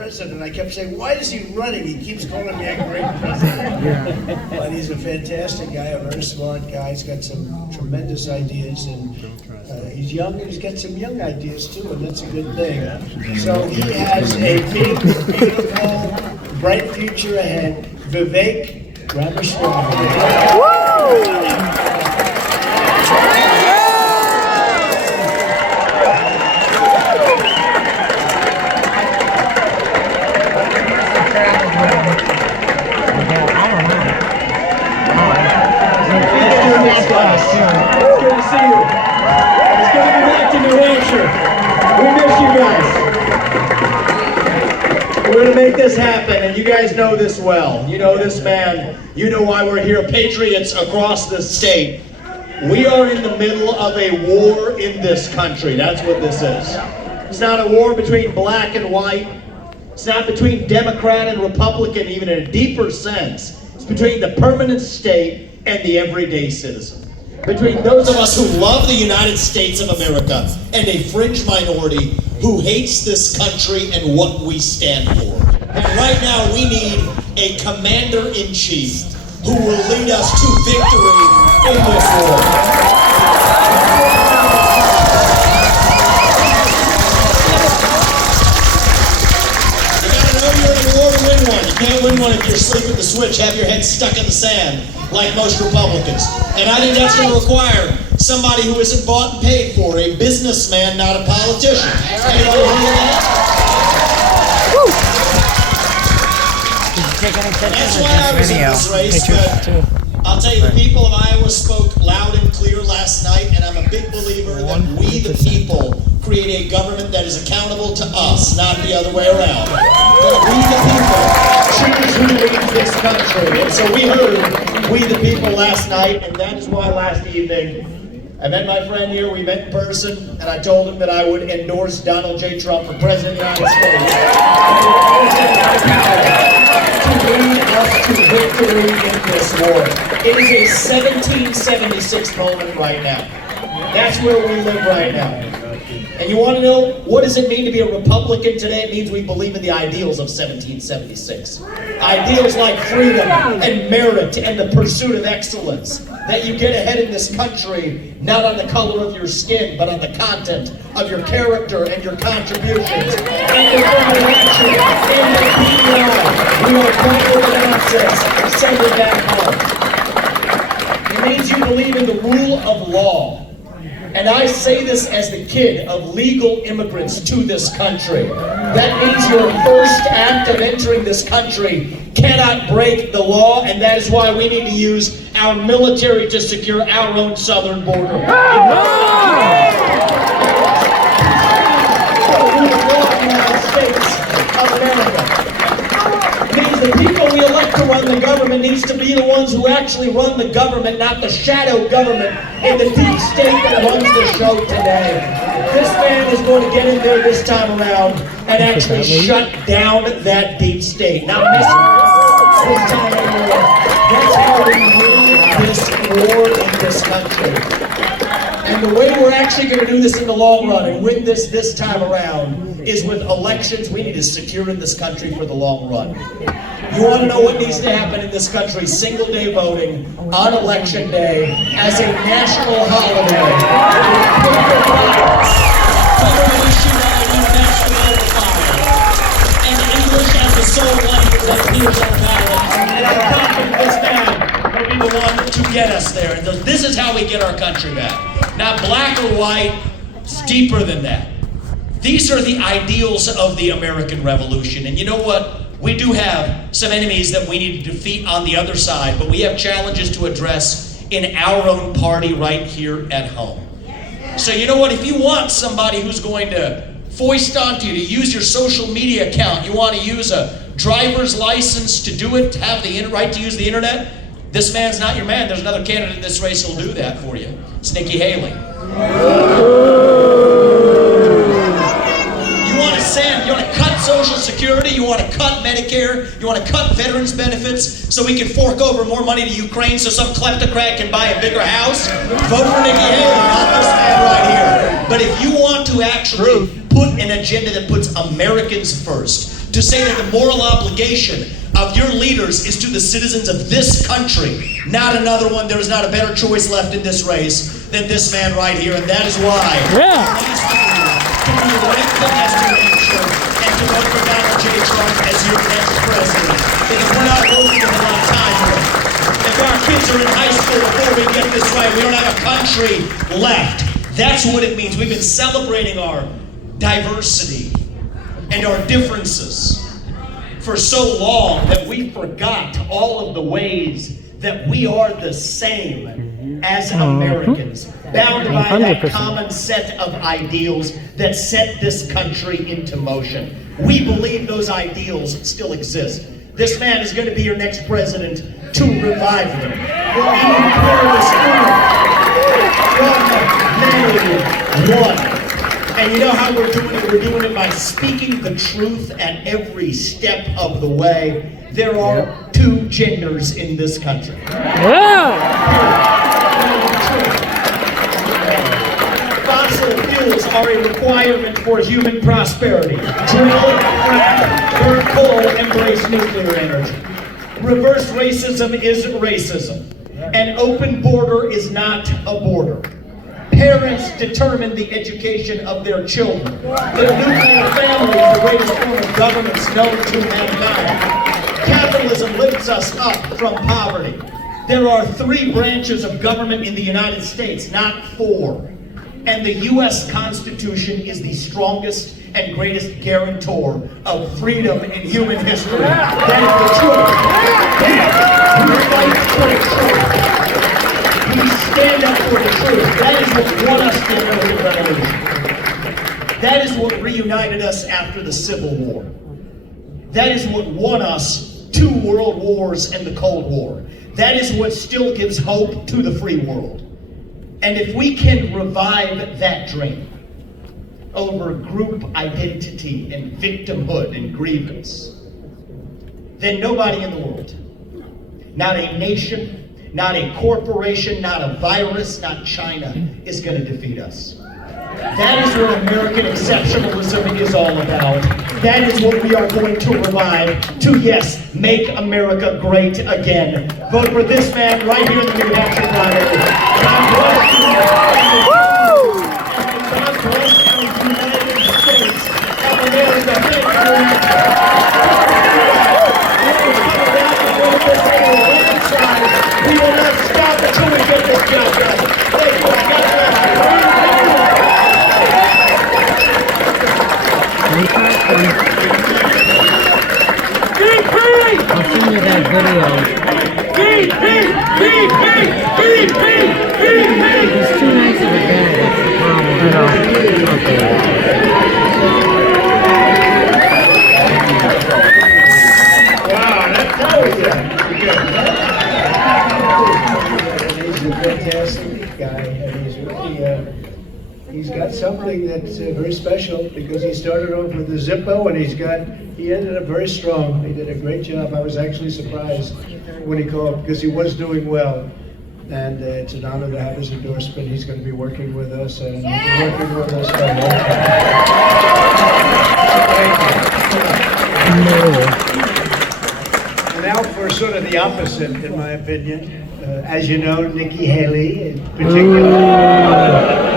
president. I kept saying, why is he running? He keeps calling me a great president. But he's a fantastic guy, a very smart guy. He's got some tremendous ideas, and he's young, and he's got some young ideas too, and that's a good thing. So he has a big, beautiful, bright future ahead. Vivek Ramaswamy. We're going to make this happen, and you guys know this well. You know this man. You know why we're here. Patriots across the state. We are in the middle of a war in this country. That's what this is. It's not a war between black and white. It's not between Democrat and Republican, even in a deeper sense. It's between the permanent state and the everyday citizen. Between those of us who love the United States of America and a fringe minority who hates this country and what we stand for. And right now we need a commander-in-chief who will lead us to victory in this war. You gotta know you're in a war to win one. You can't win one if you're asleep at the switch, have your head stuck in the sand, like most Republicans. And I think that's going to require somebody who isn't bought and paid for, a businessman, not a politician. Anybody hear that? That's why I was in this race, but I'll tell you, the people of Iowa spoke loud and clear last night, and I'm a big believer that we, the people, create a government that is accountable to us, not the other way around. But we, the people, choose who leads this country. And so we heard we, the people, last night, and that is why last evening I met my friend here, we met in person, and I told him that I would endorse Donald J. Trump for President of the United States. To lead us to victory in this war. It is a 1776 moment right now. That's where we live right now. And you want to know, what does it mean to be a Republican today? It means we believe in the ideals of 1776. Ideals like freedom and merit and the pursuit of excellence. That you get ahead in this country, not on the color of your skin, but on the content of your character and your contributions. And your action and the PEI. We are playing with nonsense. Send it back home. It means you believe in the rule of law. And I say this as the kid of legal immigrants to this country. That means your first act of entering this country cannot break the law, and that is why we need to use our military to secure our own southern border. The people we elect to run the government needs to be the ones who actually run the government, not the shadow government in the deep state that runs the show today. This man is going to get in there this time around and actually shut down that deep state. Not missing this time anymore. That's how we win this war in this country. And the way we're actually going to do this in the long run and win this time around is with elections we need to secure in this country for the long run. You want to know what needs to happen in this country? Single day voting on election day as a national holiday. Government issue national and English as the sole language that appears on ballots. And I'm confident this man will be the one to get us there. And this is how we get our country back. Not black or white, it's deeper than that. These are the ideals of the American Revolution. And you know what? We do have some enemies that we need to defeat on the other side, but we have challenges to address in our own party right here at home. So you know what? If you want somebody who's going to foist onto you to use your social media account, you want to use a driver's license to do it, to have the right to use the internet, this man's not your man. There's another candidate in this race who'll do that for you. It's Nikki Haley. You want to cut Social Security, you want to cut Medicare, you want to cut veterans benefits so we can fork over more money to Ukraine so some kleptocrat can buy a bigger house? Vote for Nikki Haley, not this man right here. But if you want to actually put an agenda that puts Americans first, to say that the moral obligation of your leaders is to the citizens of this country, not another one. There is not a better choice left in this race than this man right here, and that is why I'm asking you to do the right thing as New Hampshire and to vote for Donald J. Trump as your next president. Because we're not voting in a lot of time here. If our kids are in high school before we get this right, we don't have a country left. That's what it means. We've been celebrating our diversity and our differences for so long that we forgot all of the ways that we are the same as Americans, bound by that common set of ideals that set this country into motion. We believe those ideals still exist. This man is going to be your next president to revive them. We'll even clear this from May 1. And you know how we're doing it? We're doing it by speaking the truth at every step of the way. There are two genders in this country. Fossil fuels are a requirement for human prosperity. Drill, frack, burn coal, embrace nuclear energy. Reverse racism is racism. An open border is not a border. Parents determine the education of their children. The nuclear family is the greatest form of governance known to mankind. Capitalism lifts us up from poverty. There are 3 branches of government in the United States, not 4. And the U.S. Constitution is the strongest and greatest guarantor of freedom in human history. That is the truth. We stand up for the truth. That is what won us the American Revolution. That is what reunited us after the Civil War. That is what won us 2 world wars and the Cold War. That is what still gives hope to the free world. And if we can revive that dream over group identity and victimhood and grievance, then nobody in the world, not a nation, not a corporation, not a virus, not China, is going to defeat us. That is what American exceptionalism is all about. That is what we are going to revive to, yes, make America great again. Vote for this man right here in the New Hampshire primary. God bless you. God bless our United States of America. Thank you. We will not stop until we get this job done. Thank you. God bless you. I'll send you that video. He's too nice of a guy, that's the problem. I know. Wow, that was He's a fantastic guy, and he's really, he's got something that's very special because he started off with the Zippo, and he ended up very strong. He did a great job. I was actually surprised when he called because he was doing well. And it's an honor to have his endorsement. He's going to be working with us and working with us for a long time. And now for sort of the opposite, in my opinion. As you know, Nikki Haley in particular.